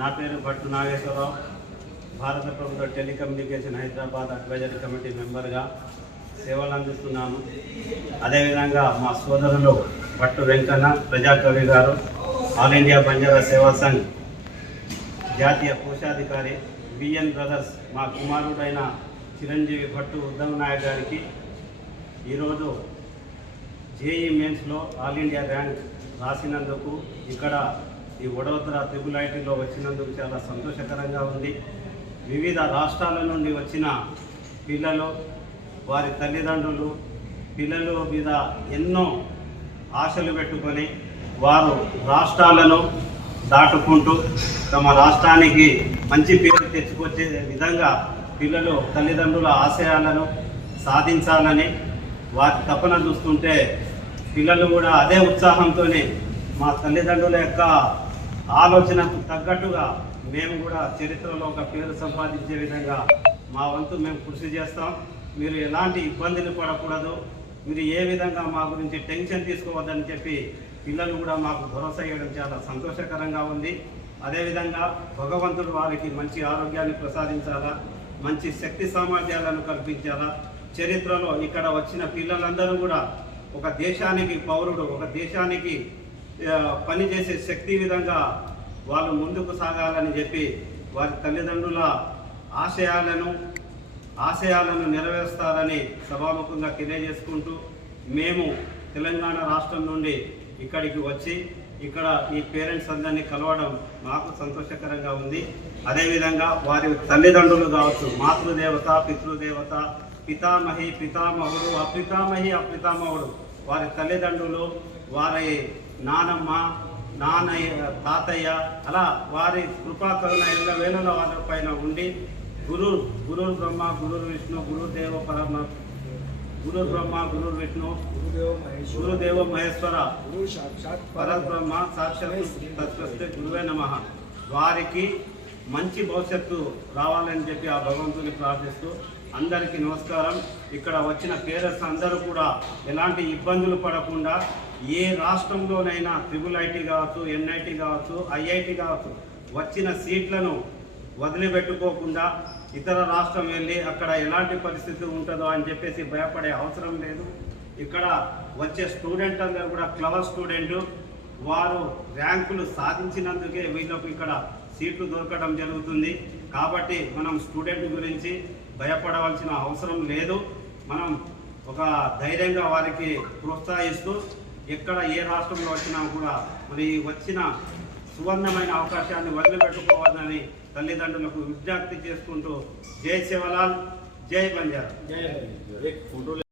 నా పేరు భట్టు నాగేశ్వరరావు. భారత ప్రభుత్వ టెలికమ్యూనికేషన్ హైదరాబాద్ అడ్వైజరీ కమిటీ మెంబర్గా సేవలు అందిస్తున్నాను. అదేవిధంగా మా సోదరులు భట్టు వెంకన్న ప్రజాకవి గారు, ఆల్ ఇండియా బంజారా సేవా సంఘ్ జాతీయ కోశాధికారి, బిఎన్ బ్రదర్స్ మా కుమారుడైన చిరంజీవి భట్టు ఉద్దమ్ నాయక్ గారికి ఈరోజు జేఈ మెయిన్స్లో ఆల్ ఇండియా ర్యాంక్ రాసినందుకు, ఇక్కడ ఈ వడోదర ట్రిపుల్ ఐటీలో వచ్చినందుకు చాలా సంతోషకరంగా ఉంది. వివిధ రాష్ట్రాల నుండి వచ్చిన పిల్లలు, వారి తల్లిదండ్రులు పిల్లల మీద ఎన్నో ఆశలు పెట్టుకొని వారు రాష్ట్రాలను దాటుకుంటూ తమ రాష్ట్రానికి మంచి పేరు తెచ్చుకొచ్చే విధంగా పిల్లలు తల్లిదండ్రుల ఆశయాలను సాధించాలని వారి తపన చూస్తుంటే పిల్లలు కూడా అదే ఉత్సాహంతోనే మా తల్లిదండ్రుల యొక్క ఆలోచనకు తగ్గట్టుగా మేము కూడా చరిత్రలో ఒక పేరు సంపాదించే విధంగా మా వంతు మేము కృషి చేస్తాం. మీరు ఎలాంటి ఇబ్బందులు పడకూడదు, మీరు ఏ విధంగా మా గురించి టెన్షన్ తీసుకోవద్దని చెప్పి పిల్లలు కూడా మాకు భరోసా ఇవ్వడం చాలా సంతోషకరంగా ఉంది. అదేవిధంగా భగవంతుడు వారికి మంచి ఆరోగ్యాన్ని ప్రసాదించాలా, మంచి శక్తి సామర్థ్యాలను కల్పించాలా. చరిత్రలో ఇక్కడ వచ్చిన పిల్లలందరూ కూడా ఒక దేశానికి పౌరుడు, ఒక దేశానికి పనిచేసే శక్తి విధంగా వాళ్ళు ముందుకు సాగాలని చెప్పి వారి తల్లిదండ్రుల ఆశయాలను నెరవేరుస్తారని సభాముఖంగా తెలియజేసుకుంటూ, మేము తెలంగాణ రాష్ట్రం నుండి ఇక్కడికి వచ్చి ఇక్కడ ఈ పేరెంట్స్ అందరినీ కలవడం మాకు సంతోషకరంగా ఉంది. అదేవిధంగా వారి తల్లిదండ్రులు కావచ్చు, మాతృదేవత, పితృదేవత, పితామహి, పితామహుడు, అపితామహుడు, వారి తల్లిదండ్రులు, వారి నానమ్మ, నాన్నయ్య, తాతయ్య, అలా వారి కృపాకరుణ ఎల్లవేళలో వాళ్ళ పైన ఉండి గురు బ్రహ్మ, గురు విష్ణు, గురుదేవ పరమ, గురు బ్రహ్మ, గురు విష్ణు, గురుదేవ మహేశ్వర, పరబ్రహ్మ సాక్షాత్ తత్వస్తే గురువే నమః. వారికి మంచి భవిష్యత్తు రావాలని చెప్పి ఆ భగవంతుని ప్రార్థిస్తూ అందరికీ నమస్కారం. ఇక్కడ వచ్చిన పేరెంట్స్ అందరూ కూడా ఎలాంటి ఇబ్బందులు పడకుండా ఏ రాష్ట్రంలోనైనా ట్రిపుల్ ఐటీ కావచ్చు, ఎన్ఐటీ కావచ్చు, ఐఐటీ కావచ్చు, వచ్చిన సీట్లను వదిలిపెట్టుకోకుండా ఇతర రాష్ట్రం వెళ్ళి అక్కడ ఎలాంటి పరిస్థితి ఉంటుందో అని చెప్పేసి భయపడే అవసరం లేదు. ఇక్కడ వచ్చే స్టూడెంట్ అందరూ కూడా క్లవర్ స్టూడెంట్, వారు ర్యాంకులు సాధించినందుకే వీళ్ళకు ఇక్కడ సీట్లు దొరకడం జరుగుతుంది. కాబట్టి మనం స్టూడెంట్ గురించి భయపడవలసిన అవసరం లేదు. మనం ఒక ధైర్యంగా వారికి ప్రోత్సహిస్తూ ఎక్కడ ఏ రాష్ట్రంలో వచ్చినా కూడా మరి వచ్చిన సువర్ణమైన అవకాశాన్ని వదిలిపెట్టుకోవాలని తల్లిదండ్రులకు విజ్ఞప్తి చేసుకుంటూ జై సేవలాల్, జై బంజారా.